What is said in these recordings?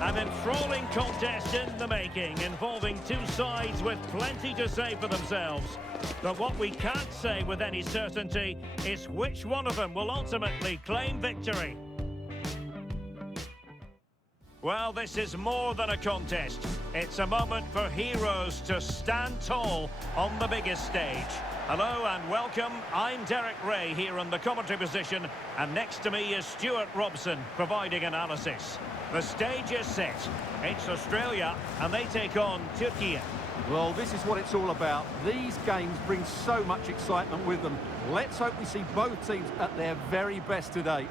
An enthralling contest in the making, involving two sides with plenty to say for themselves. But what we can't say with any certainty is which one of them will ultimately claim victory. Well, this is more than a contest. It's a moment for heroes to stand tall on the biggest stage. Hello and welcome. I'm Derek Ray here in the commentary position, and next to me is Stuart Robson providing analysis. The stage is set. It's Australia and they take on Türkei. Well, this is what it's all about. These games bring so much excitement with them. Let's hope we see both teams at their very best today.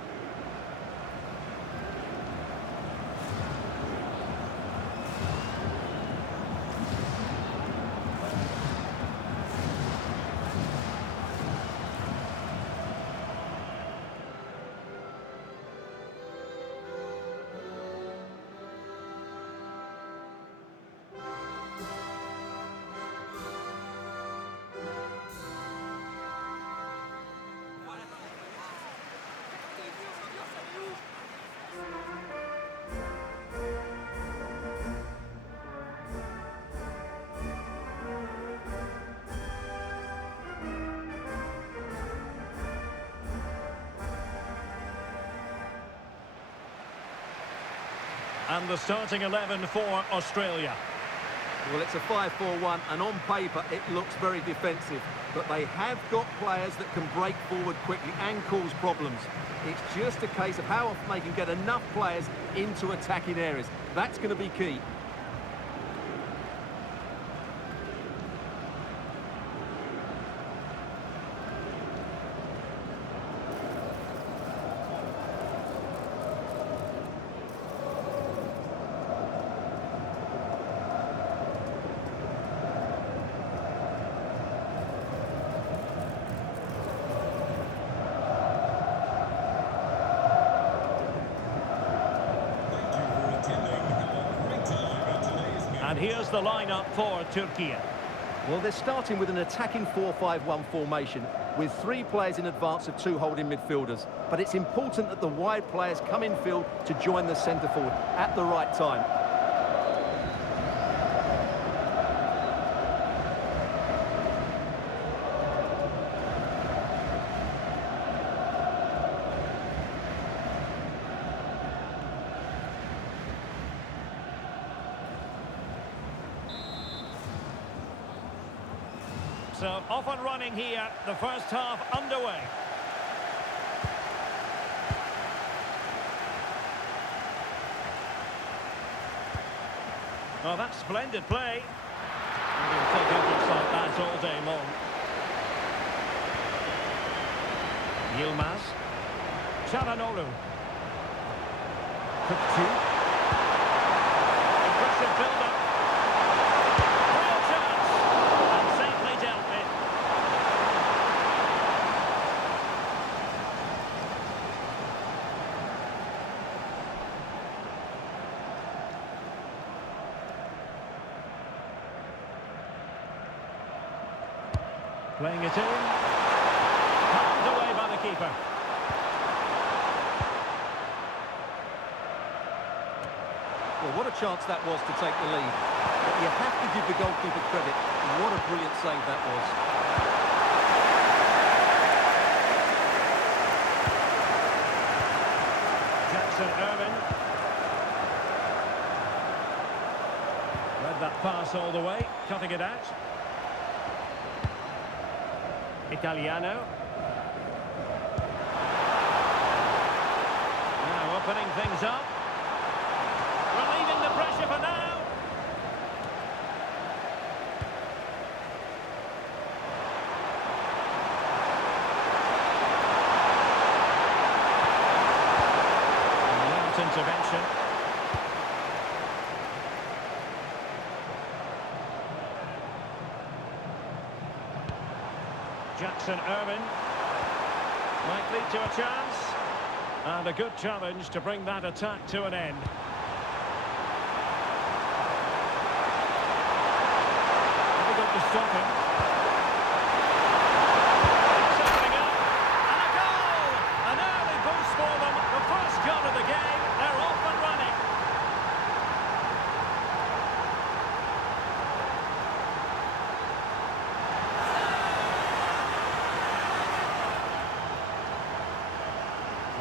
And the starting 11 for Australia. Well, it's a 5-4-1, and on paper it looks very defensive. But they have got players that can break forward quickly and cause problems. It's just a case of how often they can get enough players into attacking areas. That's going to be key. And here's the lineup for Türkei. Well, they're starting with an attacking 4-5-1 formation with three players in advance of two holding midfielders. But it's important that the wide players come in field to join the centre forward at the right time. So off and running here, the first half underway. Well, that's splendid play. And he'll take efforts like that all day long. Yilmaz. Çalhanoğlu. Kukçu. Impressive build-up. Real chance. And safely dealt with. Playing it in. Palmed away by the keeper. Well, what a chance that was to take the lead. But you have to give the goalkeeper credit. What a brilliant save that was. Jackson Irvine. Read that pass all the way, cutting it out. Italiano. Now opening things up. Relieving the pressure for now. Brilliant intervention. Jackson Irvine might lead to a chance, and a good challenge to bring that attack to an end. Difficult to stop him. Setting up, and a goal! An early boost for them, the first goal of the game, they're off and running.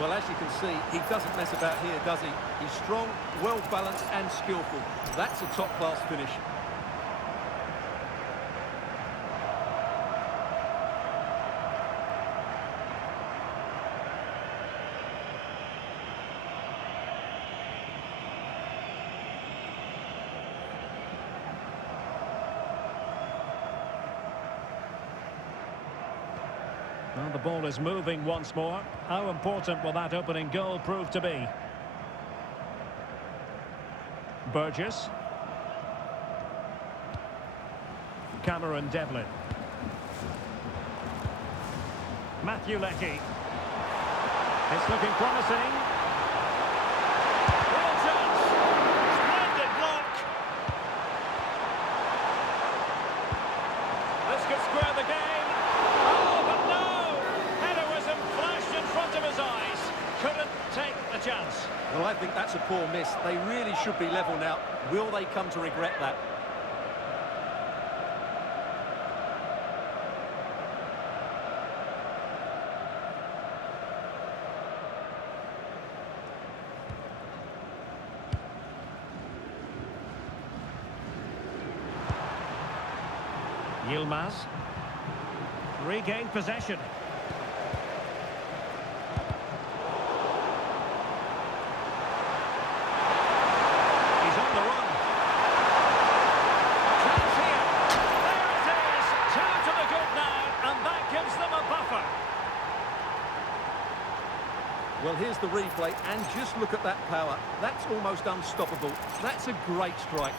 Well, as you can see, he doesn't mess about here, does he? He's strong, well-balanced and skillful. That's a top-class finish. Well, the ball is moving once more. How important will that opening goal prove to be? Burgess. Cameron Devlin. Matthew Leckie. It's looking promising. Real chance. Splendid block. This could square the game. Oh, but no! Heroism flashed in front of his eyes. Couldn't take the chance. Well, I think that's a poor miss. They really should be level now. Will they come to regret that? Yilmaz. Regained possession. He's on the run. Chance here. There it is. Two to the good now, and that gives them a buffer. Well, here's the replay, and just look at that power. That's almost unstoppable. That's a great strike.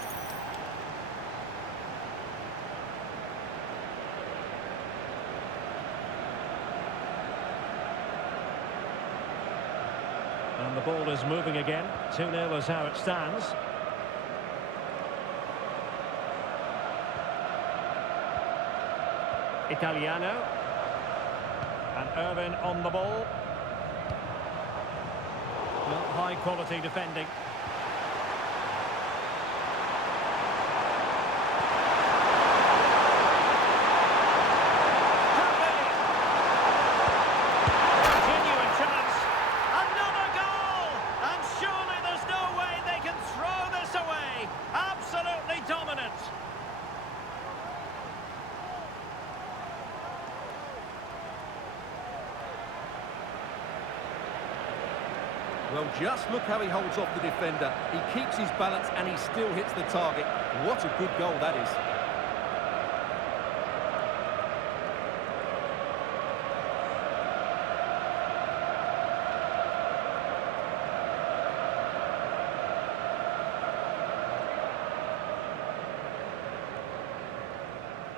And the ball is moving again. 2-0 is how it stands. Italiano. And Irvin on the ball. Well, high quality defending. Well, just look how he holds off the defender. He keeps his balance and he still hits the target. What a good goal that is.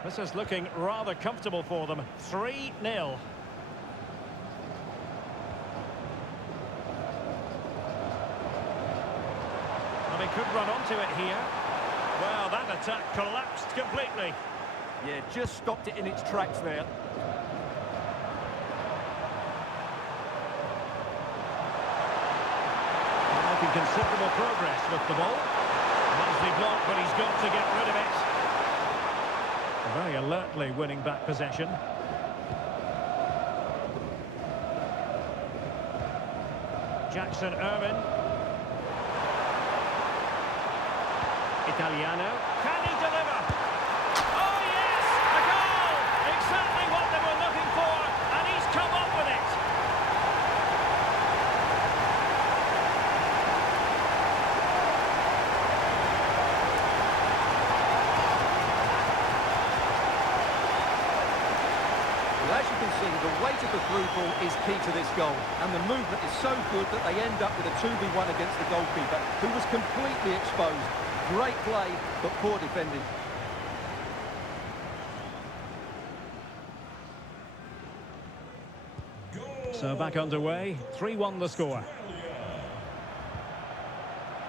This is looking rather comfortable for them. 3-0. He could run onto it here. Well, that attack collapsed completely. Yeah, just stopped it in its tracks there. Making considerable progress with the ball. Nicely blocked, but he's got to get rid of it. Very alertly winning back possession. Jackson Irvin. Italiano. Can he deliver? Oh, yes! A goal! Exactly what they were looking for, and he's come up with it. Well, as you can see, the weight of the through ball is key to this goal, and the movement is so good that they end up with a 2v1 against the goalkeeper, who was completely exposed. Great play, but poor defending. So back underway, 3-1 the score.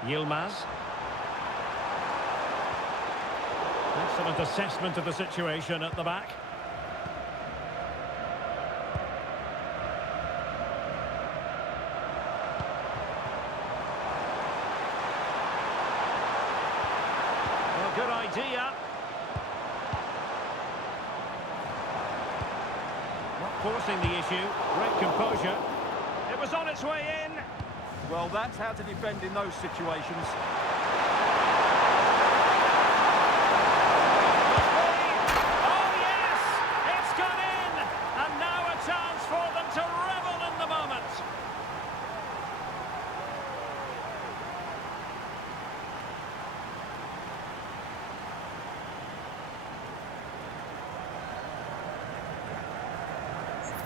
Yilmaz. Excellent assessment of the situation at the back. Good idea. Not forcing the issue. Great composure. It was on its way in. Well, that's how to defend in those situations. Oh, yes! It's gone in! And now a chance for them to revel in the moment.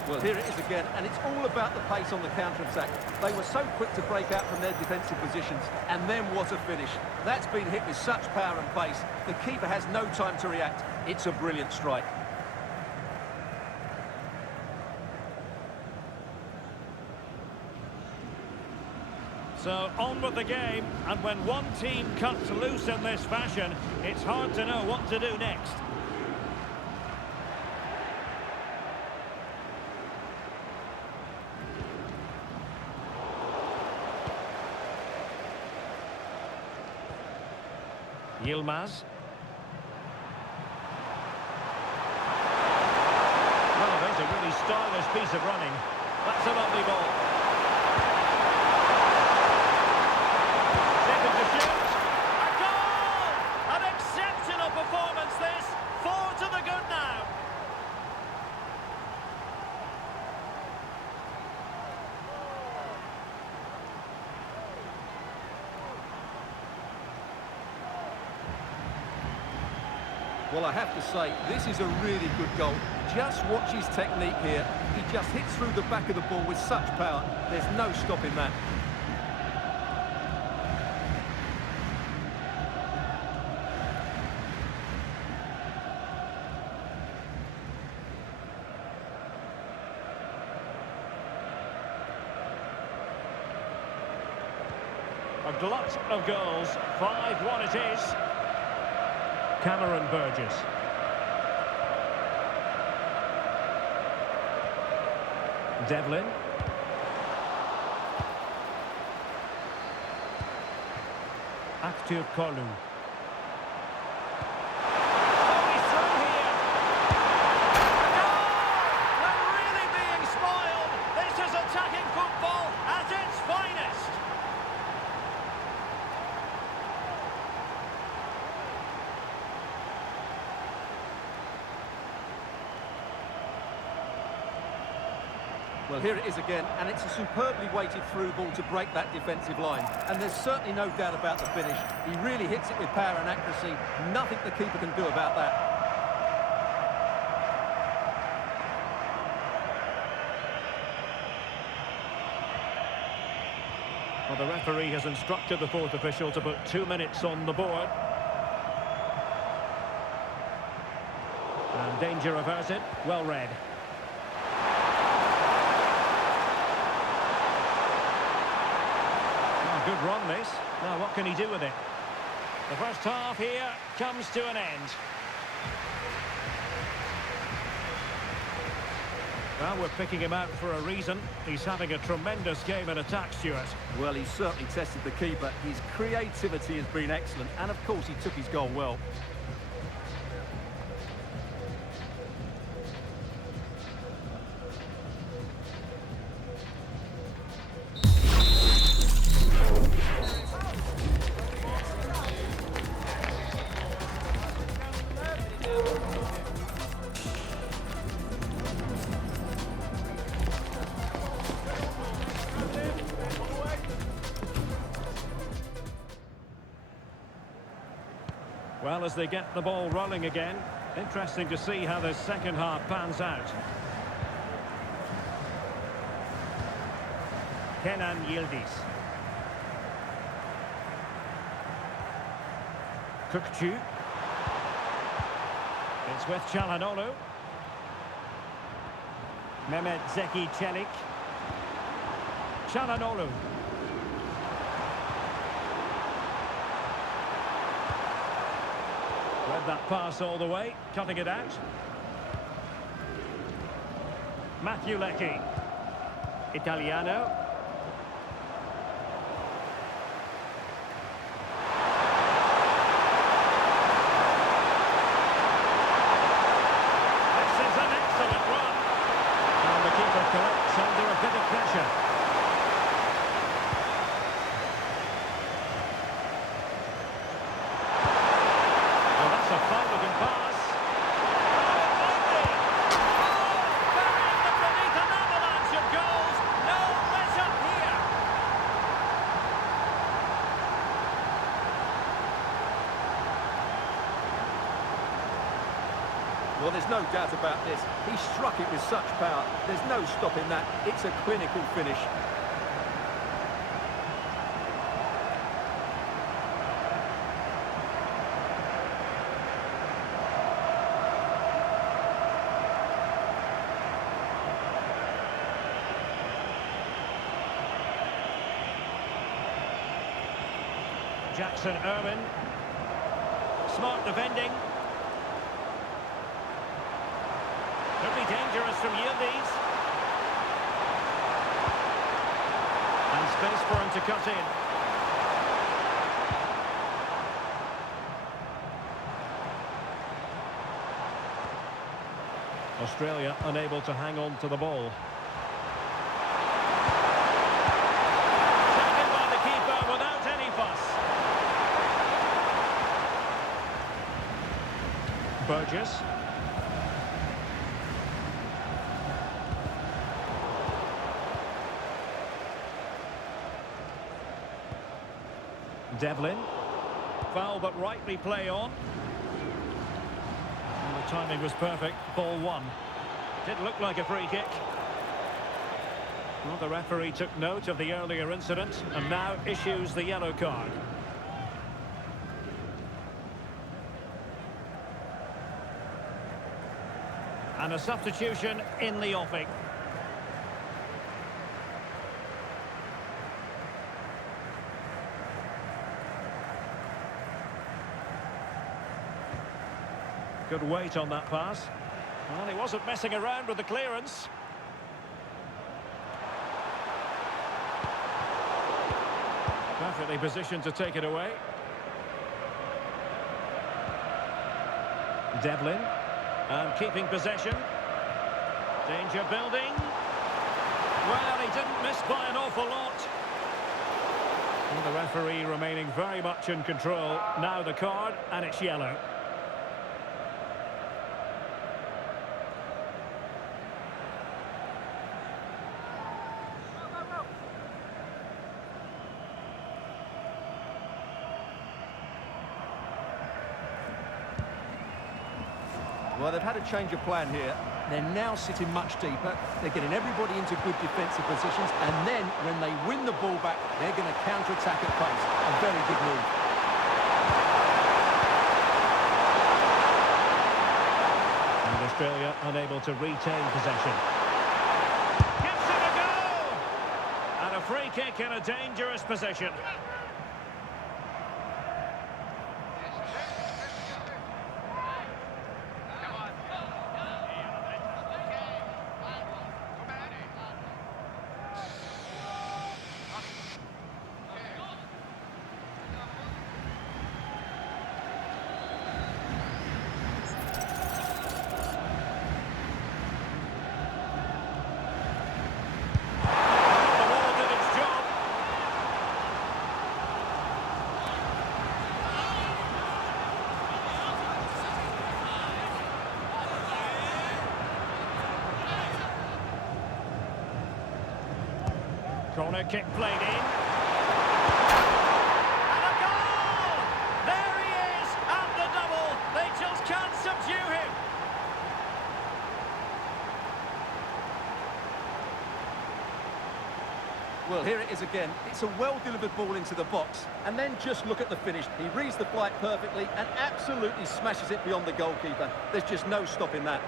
Well, here it is again, and it's all about the pace on the counter-attack. They were so quick to break out from their defensive positions, and then what a finish. That's been hit with such power and pace. The keeper has no time to react. It's a brilliant strike. So on with the game, and when one team cuts loose in this fashion, it's hard to know what to do next. Yilmaz. Well, there's a really stylish piece of running. That's a lovely ball. Second to shoot. A goal! An exceptional performance this. 4 to the good now. Well, I have to say, this is a really good goal. Just watch his technique here. He just hits through the back of the ball with such power. There's no stopping that. A glut of goals. 5-1 it is. Cameron Burgess. Devlin. Aktür Kolu. Oh, he's through here. Goal! We're really being spoiled. This is attacking football at its finest. Well, here it is again, and it's a superbly weighted through ball to break that defensive line. And there's certainly no doubt about the finish. He really hits it with power and accuracy. Nothing the keeper can do about that. Well, the referee has instructed the fourth official to put 2 minutes on the board. And danger averted. Well read. Good run, this. Now, what can he do with it? The first half here comes to an end. Well, we're picking him out for a reason. He's having a tremendous game in attack, Stuart. Well, he's certainly tested the keeper. His creativity has been excellent, and of course he took his goal well. Well, as they get the ball rolling again, interesting to see how the second half pans out. Kenan Yildiz. Kukçu. It's with Çalhanoğlu. Mehmet Zeki Çelik. Çalhanoğlu. Read that pass all the way, cutting it out. Matthew Leckie. Italiano. This is an excellent run. And the keeper collects under a bit of pressure. Well, there's no doubt about this. He struck it with such power. There's no stopping that. It's a clinical finish. Jackson Irwin. Smart defending. Could be dangerous from Yildiz. And space for him to cut in. Australia unable to hang on to the ball. Taken by the keeper without any fuss. Burgess. Devlin. Foul but rightly play on. And the timing was perfect. Ball one. Did look like a free kick. Well, the referee took note of the earlier incident and now issues the yellow card. And a substitution in the offing. Good weight on that pass. Well, he wasn't messing around with the clearance. Perfectly positioned to take it away. Devlin. And keeping possession. Danger building. Well, he didn't miss by an awful lot. And the referee remaining very much in control. Now the card, and it's yellow. Well, they've had a change of plan here. They're now sitting much deeper. They're getting everybody into good defensive positions. And then, when they win the ball back, they're going to counter-attack at pace. A very good move. And Australia unable to retain possession. Gives it a go! And a free kick in a dangerous position. Corner kick played in. And a goal! There he is, at the double. They just can't subdue him. Well, here it is again. It's a well-delivered ball into the box. And then just look at the finish. He reads the flight perfectly and absolutely smashes it beyond the goalkeeper. There's just no stopping that.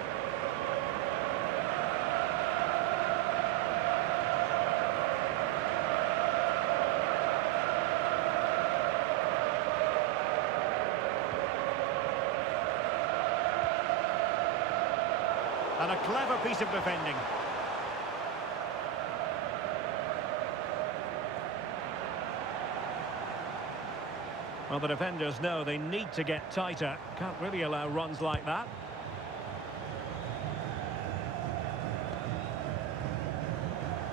And a clever piece of defending. Well, the defenders know they need to get tighter. Can't really allow runs like that.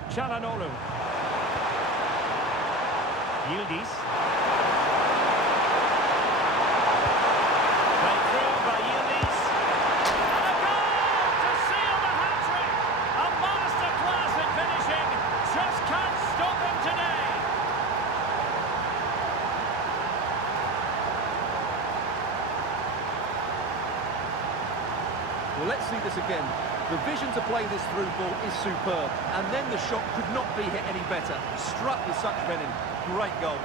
Çalhanoğlu. Yildiz. Played through by Yildiz. And a goal to seal the hat-trick. A masterclass in finishing. Just can't stop him today. Well, let's see this again. The vision to play this through ball is superb, and then the shot could not be hit any better. Struck with such venom. Great goal.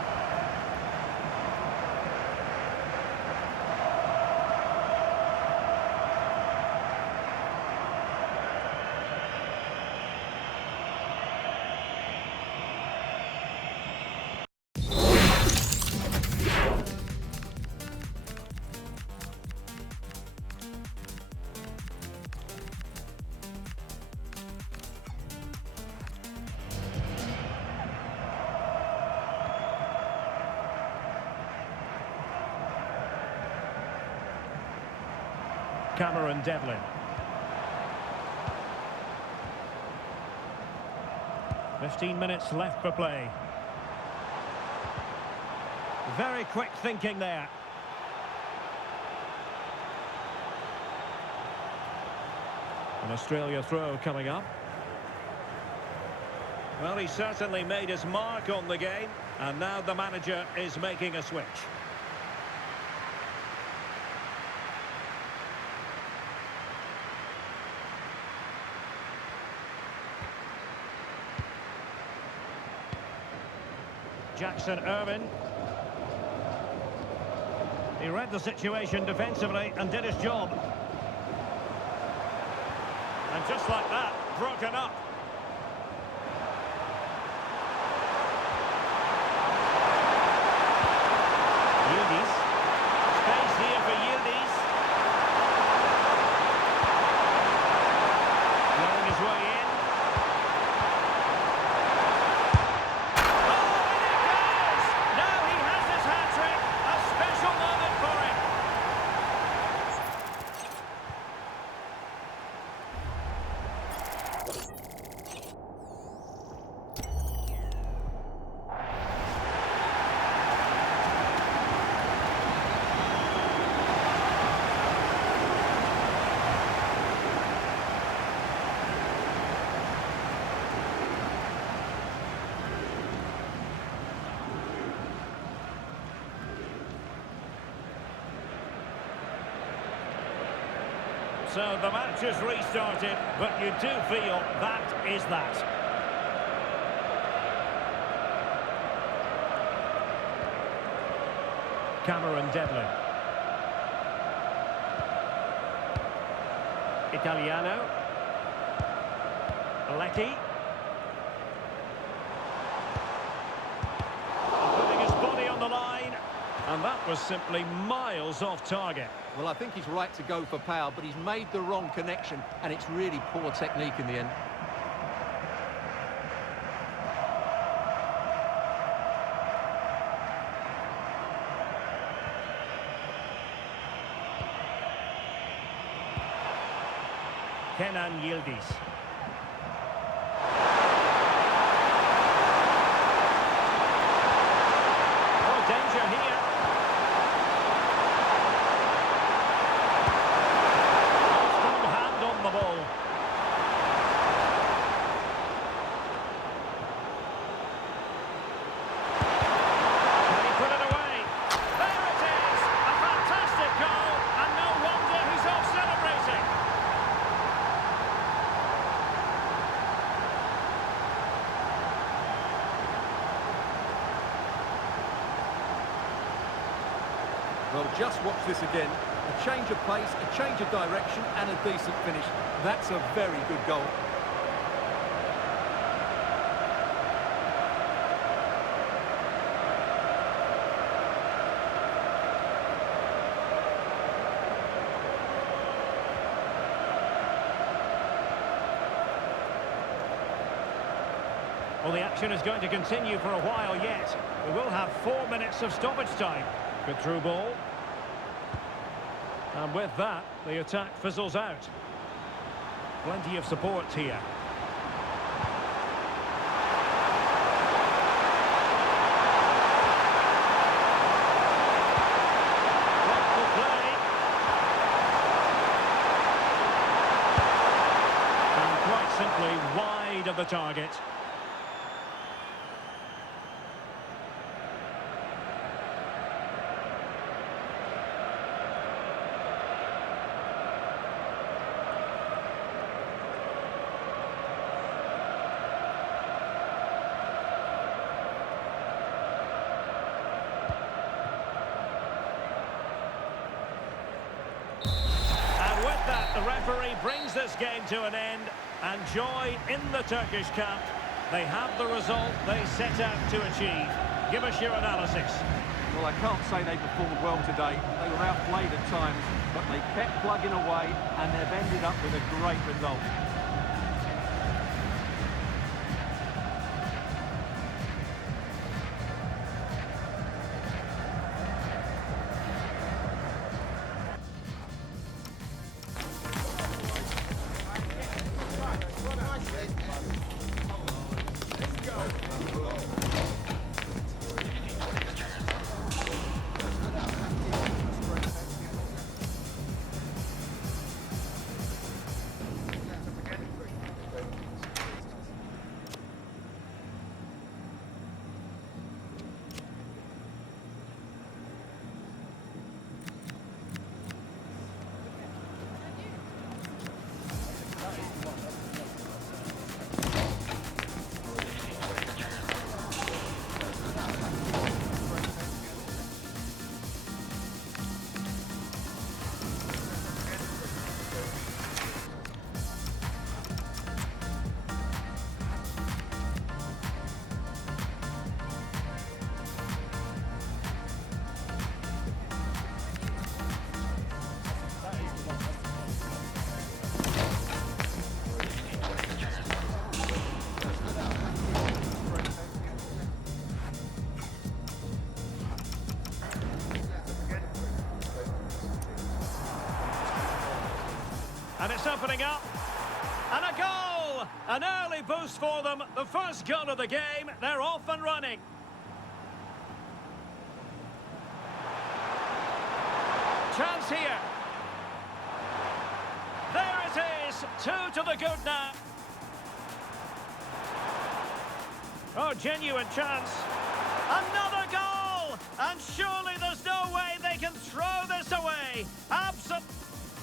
Cameron Devlin. 15 minutes left for play. Very quick thinking there. An Australia throw coming up. Well, he certainly made his mark on the game, and now the manager is making a switch. Jackson Irvine. He read the situation defensively and did his job. And just like that, broken up. Yildiz. Space here for Yildiz. Playing his way in. So the match has restarted, but you do feel that is that. Cameron Devlin. Italiano. Alecki. Putting his body on the line. And that was simply miles off target. Well, I think he's right to go for power, but he's made the wrong connection, and it's really poor technique in the end. Kenan Yildiz. Oh, danger here. Strong hand on the ball. Can he put it away? There it is! A fantastic goal, and no wonder he's off celebrating. Well, just watch this again. A change of pace, a change of direction, and a decent finish. That's a very good goal. Well, the action is going to continue for a while yet. We will have 4 minutes of stoppage time. Good through ball. And with that, the attack fizzles out. Plenty of support here. Thoughtful play. And quite simply wide of the target. The referee brings this game to an end, and joy in the Turkish camp. They have the result they set out to achieve. Give us your analysis. Well, I can't say they performed well today. They were outplayed at times, but they kept plugging away, and they've ended up with a great result. And it's opening up. And a goal! An early boost for them. The first goal of the game. They're off and running. Chance here. There it is. 2 to the good now. Oh, genuine chance. Another goal! And surely there's no way they can throw this away. Absolutely.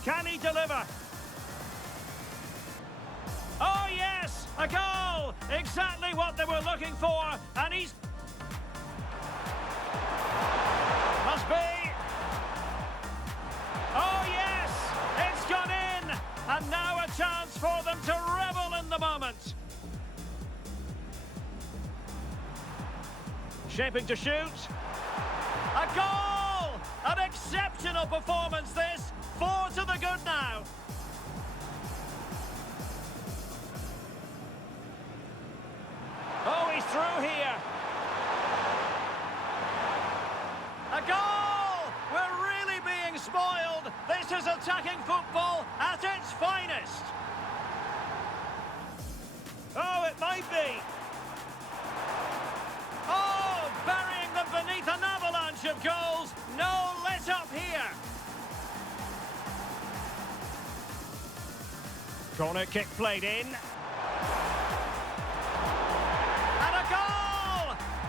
Can he deliver? Oh, yes! A goal! Exactly what they were looking for. And he's... Must be. Oh, yes! It's gone in! And now a chance for them to revel in the moment. Shaping to shoot. A goal! An exceptional performance, this. 4 to the good now. Oh, he's through here. A goal! We're really being spoiled. This is attacking football at its finest. Oh, it might be. Oh, burying them beneath an avalanche of goals. No let up here. Corner kick played in.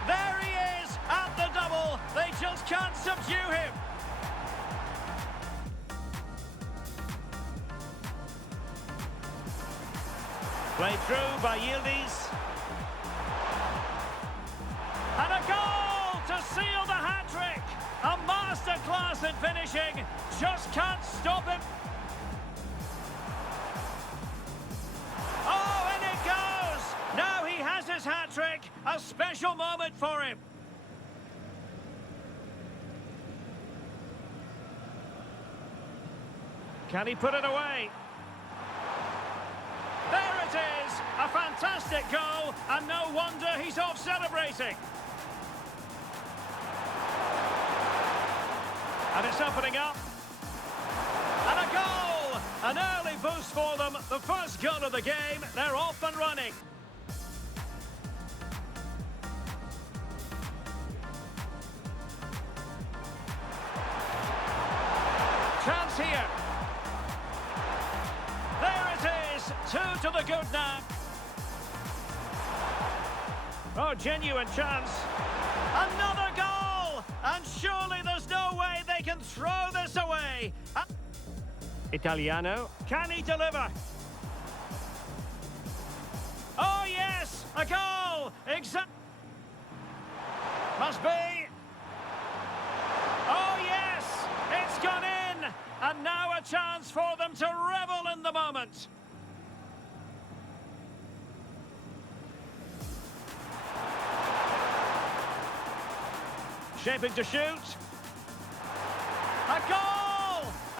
There he is at the double. They just can't subdue him. Played through by Yildiz. And a goal to seal the hat-trick. A masterclass in finishing. Just can't stop him. Oh, and it goes. Now he has his hat-trick. A special moment for him. Can he put it away? There it is! A fantastic goal, and no wonder he's off celebrating. And it's opening up. And a goal! An early boost for them. The first goal of the game. They're off and running. Chance here. There it is. 2 to the good now. Oh, genuine chance. Another goal! And surely there's no way they can throw this away. Italiano. Can he deliver? Oh, yes! A goal! Must be. Oh, yes! It's gone in! And now a chance for them to revel Shaping to shoot. A goal!